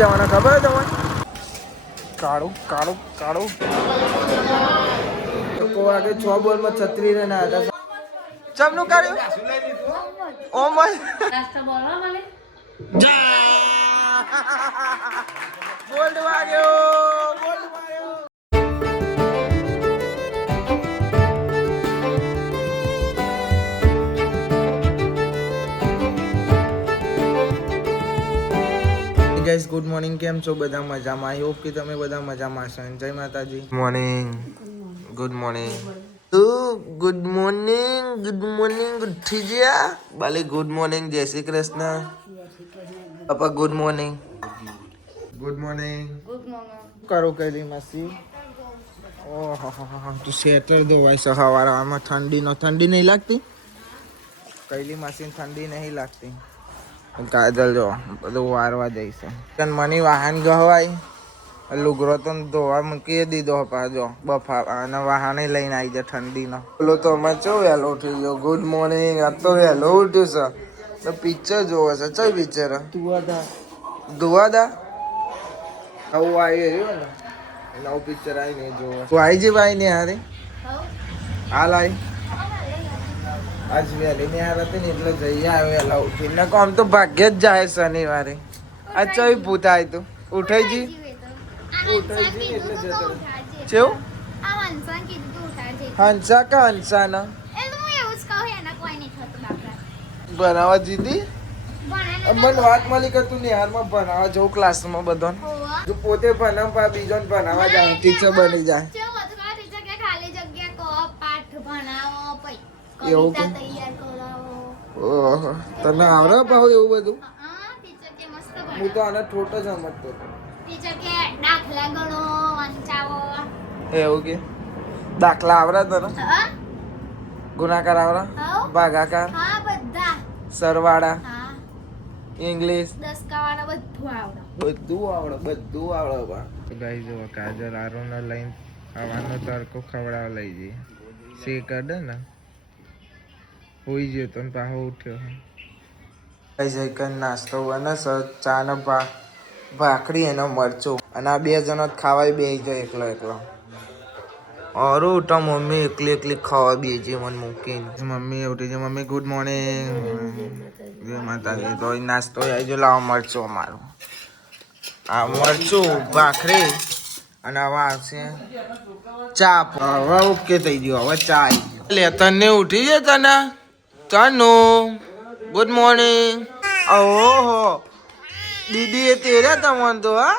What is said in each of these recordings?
જવાના ખબર હે તમને? કાળું કાળું કાળું લોકો વાગે 6 બોલમાં 36 રન આવ્યા હતા. ચમનું કર્યું ઓ મય નાસ્તા બોલવા મને બોલ્ડ વાગ્યો બોલ્ડ વાગ્યો. ગાઈસ ગુડ મોર્નિંગ, કેમ છો બધા? મજામાં? આઈ હોપ કે તમે બધા મજામાં હશો. જય માતાજી. Morning, good morning, good morning, good morning. ઉઠી ગયા બાલે? ગુડ મોર્નિંગ, જય શ્રી કૃષ્ણ. પપ્પા good morning. Good morning. Good morning. કરો કઈ મસી? ઓહો તું સ્વેટર ધોવાય છે હવારમાં ઠંડી નહીં લાગતી? કઈલી મશીન ઠંડી નહીં લાગતી. કાજલ જો બધું વારવા જઈશે. મની વાહન ગવાય લુગરો તો ધોવા મૂકી દીધો પાછો બફા અને વાહને લઈને આવી જાય ઠંડીનો. બોલો તો અમે ચો વહેલો ઉઠી ગયો. Good morning. આ તો વહેલો ઉઠ્યું છે તો પિક્ચર જોવે છે. ચઈ પિક્ચર? ધુવાદા નવું આવી રહ્યું ને, નવું પિક્ચર આવીને જોવે. તું આવી જ ભાઈ ને હારે હાલ આવી આજ વહેલી ને હાર હતી ને એટલે જઈ આવ્યો વહેલા ઉઠીને. આમ તો ભાગ્ય જ જાય શનિવારે. આ ચઈ પૂતાય તું ઉઠાઈ જી એટલે જતો કેવું હંસા કા હંસા ના બનાવવા જીધી મને વાત મળી કે તું નિહારમાં ભણાવવા જવું ક્લાસમાં બધો તું પોતે ભણાવ બીજો ભણાવવા જાય ટીચર બની જાય એવું કે ઓહો તને આવડે પાહુ એવું બધું? હું તો આને ઠોટો જ સમજતો હતો. એવું કે દાખલા આવડે તને? ગુણાકાર આવડે? ભાગાકાર? સરવાળા? ઇંગ્લિશ? બધું આવડે. ગાઈ જો કાજલ આરોને લઈને ખાવાનો તડકો ખવડાવવા લઈ જઈએ. શેક કાઢે ને હોઈ ગયો તો પાહો ઉઠ્યો. કઈ જઈ કઈ નાસ્તો બને ચા ને ભાખરી એનો મરચું અને આ 2 જણો ખાવાય બે જાય એકલો. અરું તો મમ્મી એકલી ખાવા બેજી મને મૂકીને. મમ્મી ઉઠી જાય. Mummy good morning. જય માતાજી. તો નાસ્તો આવી જો લાવો મરચું અમારું. આ મરચું ભાખરી અને હવે આવશે ચા. હવે ઓકે થઈ ગયો. હવે ચા આવી ગયો. લે તને ઉઠી જાય તને ચાનો ગુડ મોર્નિંગ. ઓહો દીદી એ તેરા તમન તો હા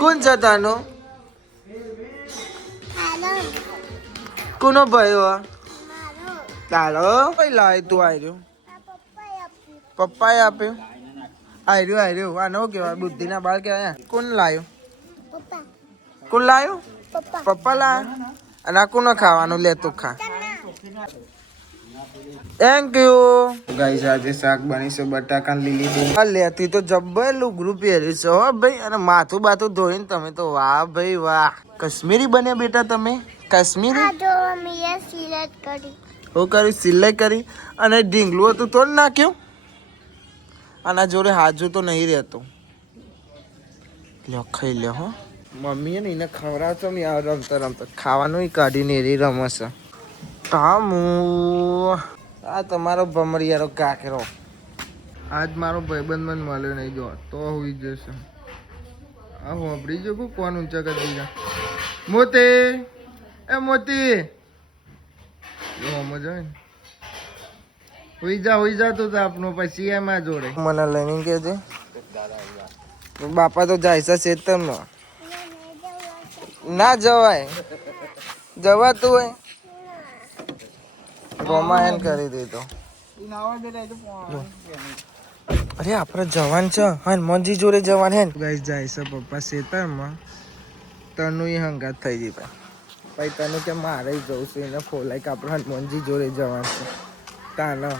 કોણ છે તાનો? કોનો ભાઈ તારો? કઈ લાય તું આવ્યો? પપ્પાએ આપ્યું. આવ્યું આ નો કેવાય બુદ્ધિ ના બાળ કેવાય. કોણ લાયો? કોણ લાયો? પપ્પા લાયા. અને આ કોનો ખાવાનું? લે તું ખા. Thank you. ગાઈસ આજે શાક બની છે બટાકા લીલી ડુંગળી. આ લેતી તો જબ્બર લુગરું પહેર્યું છે હો ભાઈ. અને માથું બાથું ધોઈને તમે તો વાહ ભાઈ વાહ. કાશ્મીરી બન્યા બેટા તમે? કાશ્મીરી હું કરી સિલાઈ કરી અને ઢીંગલું હતું તો નાખ્યું. આના જોડે હાજુ તો નહીં રહેતો. લ્યો ખાઈ લ્યો હો. મમ્મીએ ને એને ખવડાવતો રમતા ખાવાનું કાઢીને એરી રમશે. આ તમારો ભમરિયારો કાકરો. આજ મારો ભાઈબંધ મને મળ્યો નહીં. જો તો હોઈ જશે. આ હોપડી જો કોણ ઊંચા કરી દીધા. મોતી મજા ને હોઈ જા તું આપણો પછી એમાં જોડે મને લઈને કે છે બાપા તો જાય છે ખેતરમાં. ના જવાય. જવાતું હોય રોમાયણ કરી દીધો. અરે આપડે જવાન છે હનુમાનજી જોડે જવાન હે. ગાઈસ જાય છે પપ્પા ખેતરમાં. તનુ હંગાત થઈ ગઈ ભાઈ. તનુ કે મારે જવું છે એને ફોલાય કે આપણે હનુમાનજી જોડે જવાનું છે. તાનો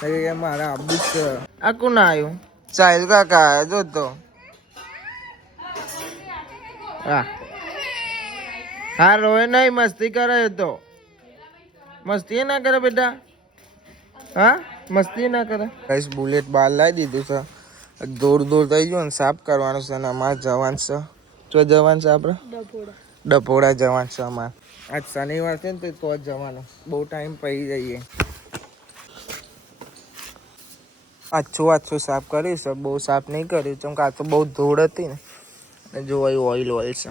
કે મારે આબુ છે. આ કોણ આવ્યું? સાહિલ કાકા આવ્યા જો તો. હા રોય નહીં મસ્તી કરે તો. મસ્તી ના કરે બેટા. હા મસ્તી ના કરે. ગાઈસ બુલેટ બહાર લાવી દીધું છે દૂર દૂર થઈ ગયું ને સાફ કરવાનું છે ને અમારે જવાનું છે. તો જવાનું છે આપણે ડભોડા જવાનું છે અમારે. આજ શનિવાર છે ને તો જ જવાનું. બહુ ટાઈમ પડી જઈએ. આછું સાફ કર્યું છે. બહુ સાફ નહીં કર્યું કેમ કે આ તો બહુ ધૂળ હતી ને જો ઓઇલ છે.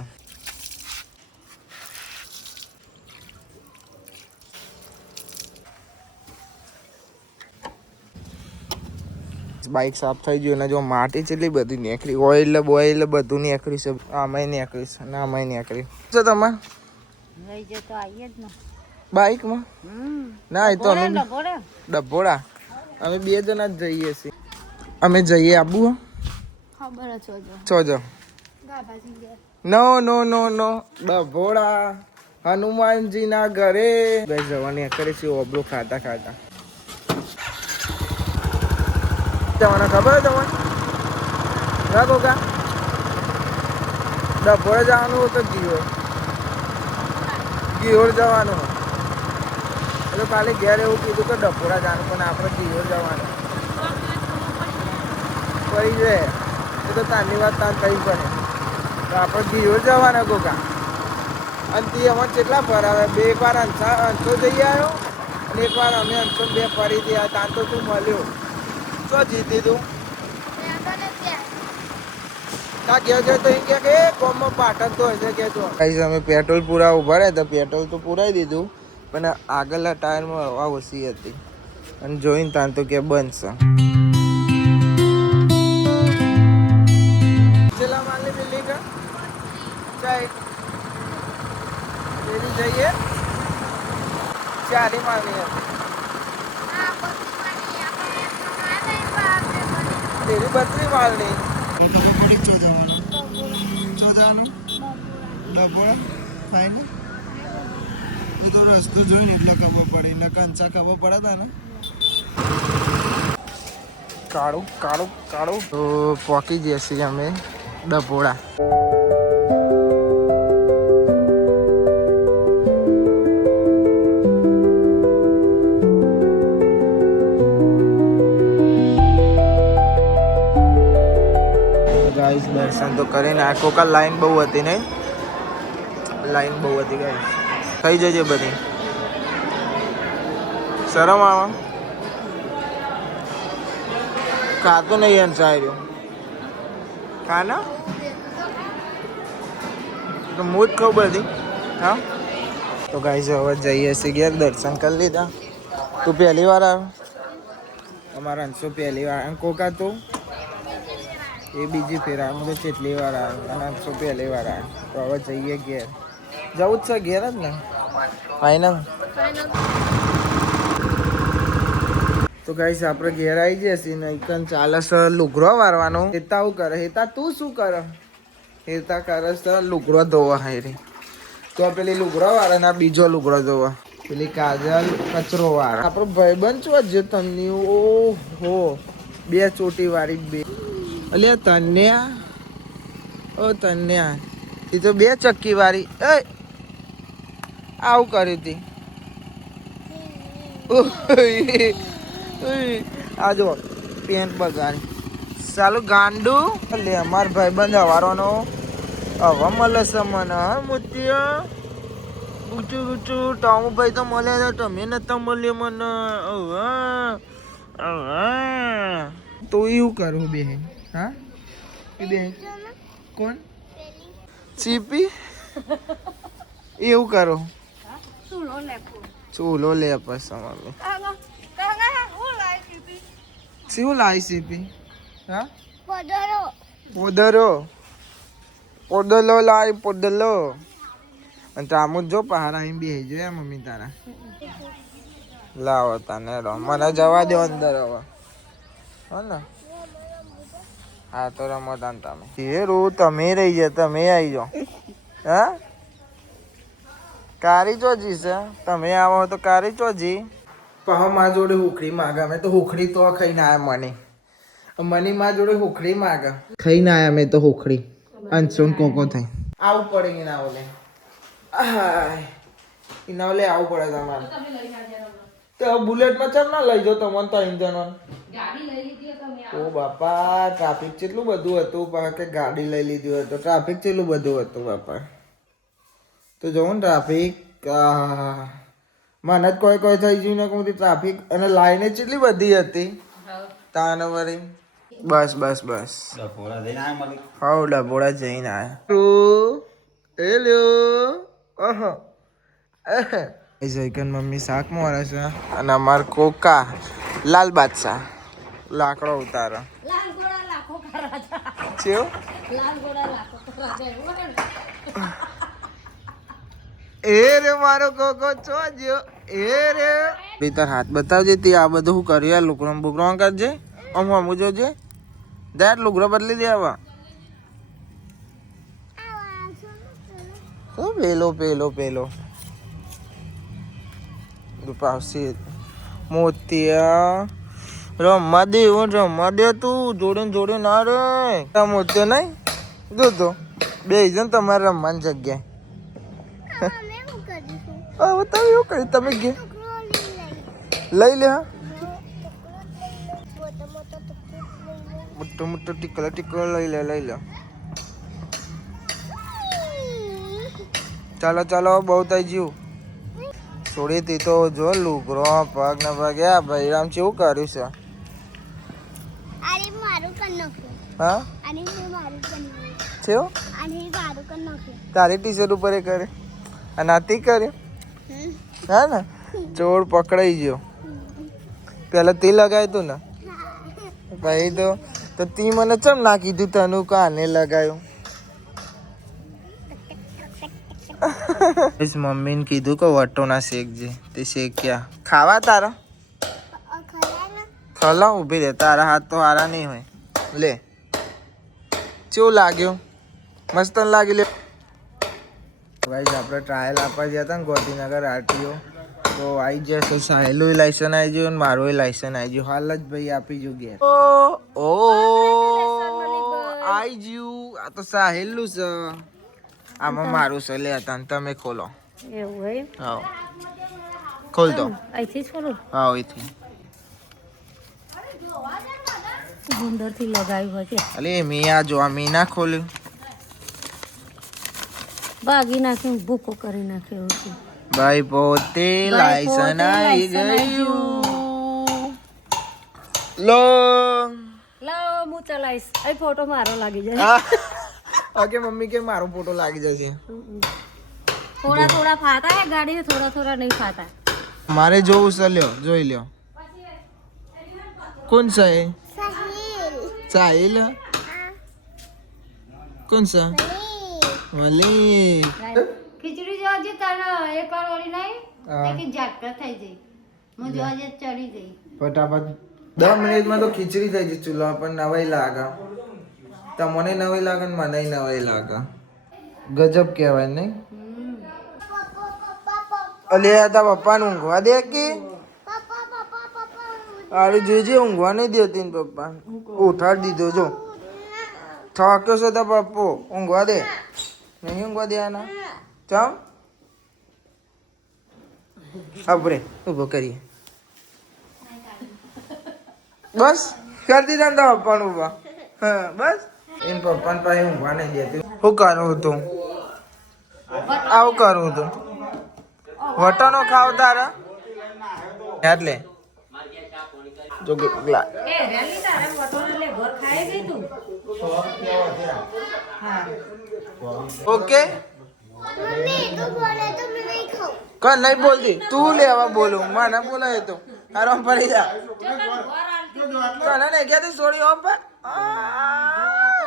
બાઈક સાફ થઈ ગયું અને જો માટી કેટલી બધી નીકળી. ઓઇલ બોઇલ બધું નીકળ્યું છે. આમાંય નીકળ્યું છે અને આમાંય નીકળ્યું છે. તમારે બાઈકમાં ના એ તો અમે ડભોડા અમે 2 જણા જ જઈએ છીએ. અમે જઈએ આબુ છો નો ડભોડા હનુમાનજી ના ઘરે જવાની કરે છે. ઓબલો ખાતા તમને ખબર તમને ના કોકા ડભોડા જવાનું તો ગિહોર જવાનું. એટલે કાલે ઘેર એવું કીધું કે ડભોડા જવાનું પણ આપણે ગિહોર જવાનું પડી જાય. એ તો તારની વાત તાન થઈ પડે તો આપણે ગિહોર જવાના કોકા. અને તે અમારે કેટલા ફરાવે 2 વાર અંસો જઈ આવ્યો અને 1 વાર અમે અંસો 2 ફરી ગયા. તાન તો તું મળ્યો શું જીતી તું અમે પેટ્રોલ પૂરા ઉભા રહ્યા તો પેટ્રોલ તો પુરાઈ દીધું પણ આગળના ટાયરમાં હવા ઓછી હતી અને જોઈને તાન તો કે બનશે. જઈએ 4 માળની હતી 32 માળની. ખબર પડી ચો જવાનું ડભોળા ફાઈનલ. એ તો રસ્તો જોઈને એટલે ખબર પડે એટલે કંચા ખબર પડે તા ને કાળું તો પોકી જઈએ છીએ અમે ડભોળા. દર્શન તો કરીને આ કોકા લાઈન બહુ હતી નહીં. લાઈન બહુ હતી ગાઈસ. થઈ જજે બધી શરમ આવા ખાતો નહીં એમ સાહેબ ખાના તો હું જ ખાઉં બધી. હા તો ગાઈસ હવે જઈએ છીએ ઘેર. દર્શન કરી લીધા. તું પહેલી વાર આવ્યો. અમારા અંશો પહેલી વાર અને કોકા તું એ બીજી ફેર આવ્યો. તો કેટલી વાર આવ્યો અને અંશો પહેલી વાર આવ્યો. તો હવે જઈએ ઘેર. જવું જ છે ઘેર જ ને ફાઈનલ. તો ગાઈસ આપણે ઘેર આવી જઈએ ને એકન ચાલે છે લુગડો વારવાનો. હેતા શું કરે? હેતા તું શું કરે? હેતા કરે છે લુગડો ધોવા. હારી તો પેલી લુગડો વાળે ને બીજો લુગડો ધોવા. પેલી કાજલ કચરો વાળે. આપણો ભાઈબંધ છો જે તમને ઓહો 2 ચોટી વાળી 2 અલ્યા તન્યા ઓ તન્યા એ તો 2 ચક્કી વાળી. આવું કર્યું તી આ જો પેન્ટ બગાડી ચાલુ ગાંડું. લે અમાર ભાઈબંધ હવારવાનો હવા મળે છે મને. મોતિયા ઊંચું ટામુભાઈ તો મળે છે તમે નતા મળ્યો મને. તો એવું કરું બે. હા બે કોણ ચીપી એવું કરો. ચૂલો લે પછી શું લાવી સીપી? હા પોદલો લાવી પોદલો. અને તામું જો પહાડ આવીને બેસી જો મમ્મી તારા લાવો તને મને જવા દો અંદર હવે. હો ને હા તો રમતાન તમે તમે રહી જાય તમે આવી જાઓ. હા કારી ચોજી છે તમે આવો તો કારી ચોજી. પહા મારા જોડે હુખડી માગે. અમે તો હુખડી તો ખાઈને આવ્યા. મની મારા જોડે હુખડી માગે. ખાઈને આવ્યા અમે તો હુખડી. અંશુન કોકો થઈ આવું પડે ઇનાવો લે. ઇનાવો લે આવું પડે તમારે. તો બુલેટમાં ચમ ના લઈ જાઓ તમને તો ઇન્જન ઓ બાપા ટ્રાફિક કેટલું બધું હતું પણ કે ગાડી લઈ લીધી હોય તો ટ્રાફિક કેટલું બધું હતું બાપા તો જોઉં ને ટ્રાફિક મને જ કોઈ થઈ ગયું ને કોઈ ટ્રાફિક અને લાઈને કેટલી બધી હતી તાને વળી બસ બસ બસ હા ડભોળા જઈને આવ્યા હેલો ઓહો જયકન મમ્મી શાક મારે છે અને અમાર કોકા લાલ બાદશાહ લાકડો ઉતારો એ રે મારો કોકો છો જો એ રે તાર હાથ બતાવજે તે આ બધું શું કર્યું યાર લુકડો બુકડો કરજે આમ આમ જોજે દાર લુગડો બદલી દે આવા પેલો પેલો પેલો પાવસી મોતિયા રમવા દે તું જોડે જોડે ના રે મોતિયો નહીં જો બે જણ તમારે રમવાની જગ્યાએ હવે તમે એવું કરી તમે ગે લઈ લે મોટો મોટો ટીકલો લઈ લે ચાલો બહુ થઈ ગયું છોડી તી તો જો લુગરો પગ ને પગ આ ભાઈરામ કેવું કર્યું છે હા તારી ટી શર્ટ ઉપર એ કરે અને આથી કરે હા ને ચોર પકડાઈ ગયો પેલા તે લગાવ્યું તું ને ભાઈ તો તી મને ચમ ના કીધું તનું કાને લગાવ્યું મમ્મીને કીધું કે વટો ના શેકજે તે શેક્યા ખાવા તારા ખલા ઉભી રે તારા હાથ તો હારા નહીં હોય લે કેવું લાગ્યું મસ્ત લાગી લે ભાઈ આપણે ટ્રાયલ આપવા ગયા હતા ને ગોધીનગર આરટીઓ તો આવી જશે સાહેલું લાયસન્સ આવી ગયું અને મારું લાયસન્સ આવી ગયું હાલ જ ભાઈ આપી જો ઘેર ઓ આવી ગયું આ તો સાહેલું છે આમાં મારું છે લે હતા તમે ખોલો એવું હોય હા ખોલ દો અહીંથી જ ખોલો હા અહીંથી ગુંદરથી લગાવ્યું હશે અલે મેં આ જો મેં ના ખોલ્યું ભાગી નાખ્યું ભૂકો કરી નાખ્યો છે ભાઈ પોતે લાયસન્સ આવી ગયું લો હું ચલાવીશ અહીં ફોટો મારો લાગી જાય ઓકે મમ્મી કે મારો ફોટો લાગી જશે થોડા ફાતા હે ગાડી થોડા નહીં ફાતા મારે જોવું છે લ્યો જોઈ લ્યો કોણ છે સાહિલ કોણ છે મલિક ખીચડી જોજે તને એક વાર ઓળી નહીં કે ઝાટકા થઈ જઈ હું જોજે ચડી જઈ ફટાફટ 10 મિનિટમાં તો ખીચડી થઈ જઈ ચૂલા પર નવાઈ લાગે તમને નવાઈ લાગે ને મને નવાઈ લાગે ગજબ કહેવાય નહીં અલે તા પપ્પાને ઊંઘવા દે કે અરે જે ઊંઘવા નહીં દેતી ને પપ્પા ઉઠાડી દીધો જો થાક્યો છે તા પપ્પો ઊંઘવા દે નહીં ઊંઘવા દે આના ચમ અબરે ઊભો કરીએ બસ કરી દીધા ને તા પપ્પાને ઊભા હા બસ એમ પપ્પાને પાસે ઊંઘવા નહીં દેતી શું કરવું હતું આવું કરવું હતું વટાનો ખાવ તારા એટલે જો કેટલા ઓકે કર નહીં બોલતી તું લેવા બોલું મને બોલાય તો આરામ પડી જા કને ને કે તું છોડી ઓમ પર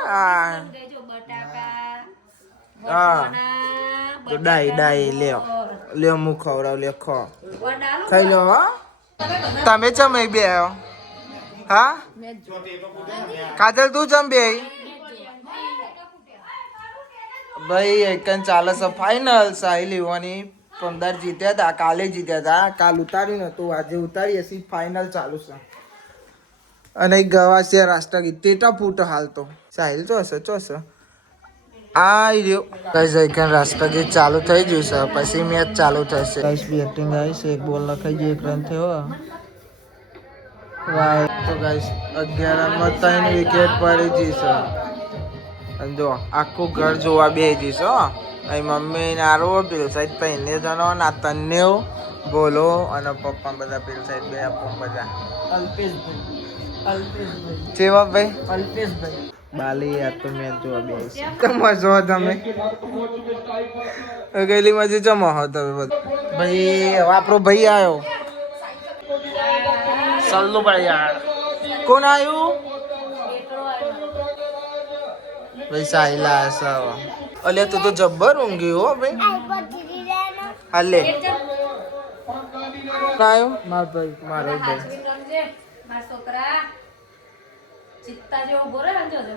હા તો ડાઈ લ્યો મુ ખવડાવ લ્યો ખો ખાઈ લો હા તમે ચમ બે આવ્યો હા કાજલ તું ચમ બે ભાઈ એકન ચાલે છે ફાઇનલ સાહિલ લેવાની 15 જીત્યા હતા કાલે જીત્યા હતા કાલ ઉતાર્યું નતું આજે ઉતારીએ છીએ ફાઇનલ ચાલુ છે અને ગવા છે રાષ્ટ્રગીત તેટા ફૂટ હાલ તો સાહિલ ચોસ આ રહ્યો ગાઈસ આઈકન રાષ્ટ્રગીત ચાલુ થઈ ગયું છે પછી મેચ ચાલુ થશે ગાઈસ બેટિંગ આવી છે એક બોલ લખાઈ ગયો એક રન થયો રાઈટ તો ગાઈસ 11 રનમાં 3 વિકેટ પડી ગઈ છે અને જો આખું ઘર જોવા બેહી ગઈ છે હો અહીં મમ્મી નારો પેલ સાઈડ ત્રણે જણો ના તને બોલો અને પપ્પા બધા પેલ સાઈડ બે આપો બધા અલ્પેશભાઈ ચેવા ભાઈ અલ્પેશભાઈ બાલી આ તો મેચ જોવા બેહી છે તમે જો તમે ગયેલી મજી જમા હો તમે ભાઈ આપણો ભાઈ આવ્યો સલ્લુ ભાઈ યાર કોણ આવ્યું ભાઈ સાહિલા સર અલે તું તો જબ્બર ઊંઘી હો ભાઈ હાલે આવ્યો મારો ભાઈ છોકરા ચિત્તા જેવો બોરે અંજો છે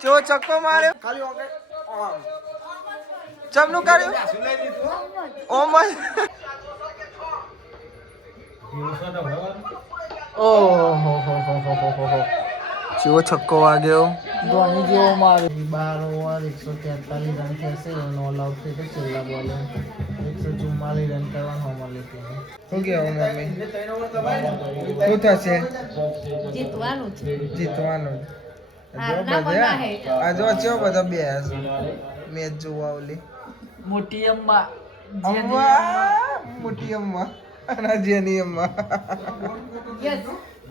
ચો ચક્કો માર્યો ખાલી ઓકે ચમનું કર્યું ઓમ ઓહો ચેવો છક્કો વાગ્યો ધોની જેવો માર્યો 12 ઓવર 143 રન થશે ઓલ આઉટ થઈ તો છેલ્લા બોલે 144 રન કરવાનો હોમલે શું કહેવું મમ્મી શું થશે જીતવાનું છે જીતવાનું હારના બધા હે આ જો ચેવો બધો બે મેચ જોવા ઓલી મોટી અમ્મા મોટી અમ્મા અને જેની અમ્મા યસ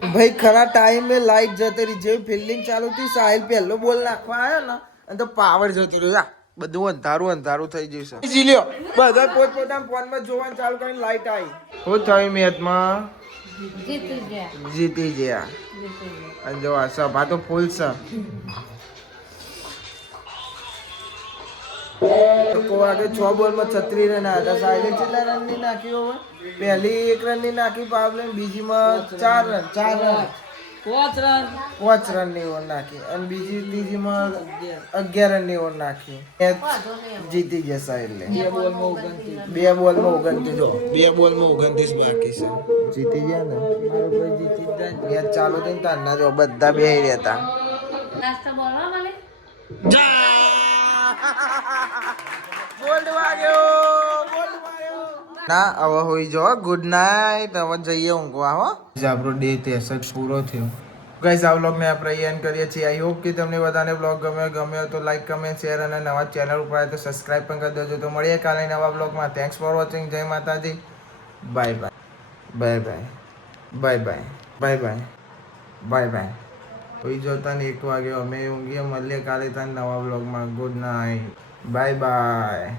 ભાઈ ખરા ટાઈમે લાઈટ જતી રહી જેવી ફિલ્ડિંગ ચાલુ થઈ સાહિલ પહેલો બોલ નાખવા આવ્યો ને અને તો પાવર જતો રહ્યો બધું અંધારું થઈ ગયું છે જી લ્યો બધા પોતપોતાના ફોનમાં જોવાનું ચાલુ કરીને લાઈટ આવી શું થયું મેચમાં જીતી ગયા અને જો આ સભા તો ફૂલ છે આગળ 6 બોલમાં 36 રન હતા સાહિલે કેટલા રનની નાખી હોય પહેલી 1 રનની નાખી પાવલે બીજીમાં 4 રનની ઓવર નાખી અને બીજી ત્રીજીમાં 11 રનની ઓવર નાખી જીતી ગયા સાહિલે 2 બોલમાં 29 જો 2 બોલમાં 29 બાકી છે જીતી ગયા ને મારો કોઈ જીતી જ મેચ ચાલુ થઈ તારના જો બધા બેહી રહેતા નાસ્તા બોલવા મને ગોલ્ડ વાગ્યો ના હવે હોઈ જો ગુડ નાઇટ હવે જઈએ ઊંઘવા હો આપણો ડે 63 પૂરો થયો ગાઈસ આ વ્લોગને આપણે એન્ડ કરીએ છીએ આઈ હોપ કે તમને બધાને વ્લોગ ગમ્યો તો લાઈક કમેન્ટ શેર અને નવા ચેનલ ઉપર આવે તો સબસ્ક્રાઇબ પણ કરી દેજો તો મળીએ કાલે નવા વ્લોગમાં થેન્ક્સ ફોર વોચિંગ જય માતાજી બાય બાય હોઈ જો તને 1 વાગ્યો અમે ઊંઘીએ મળીએ કાલે તને નવા વ્લોગમાં ગુડ નાઇટ બાય બાય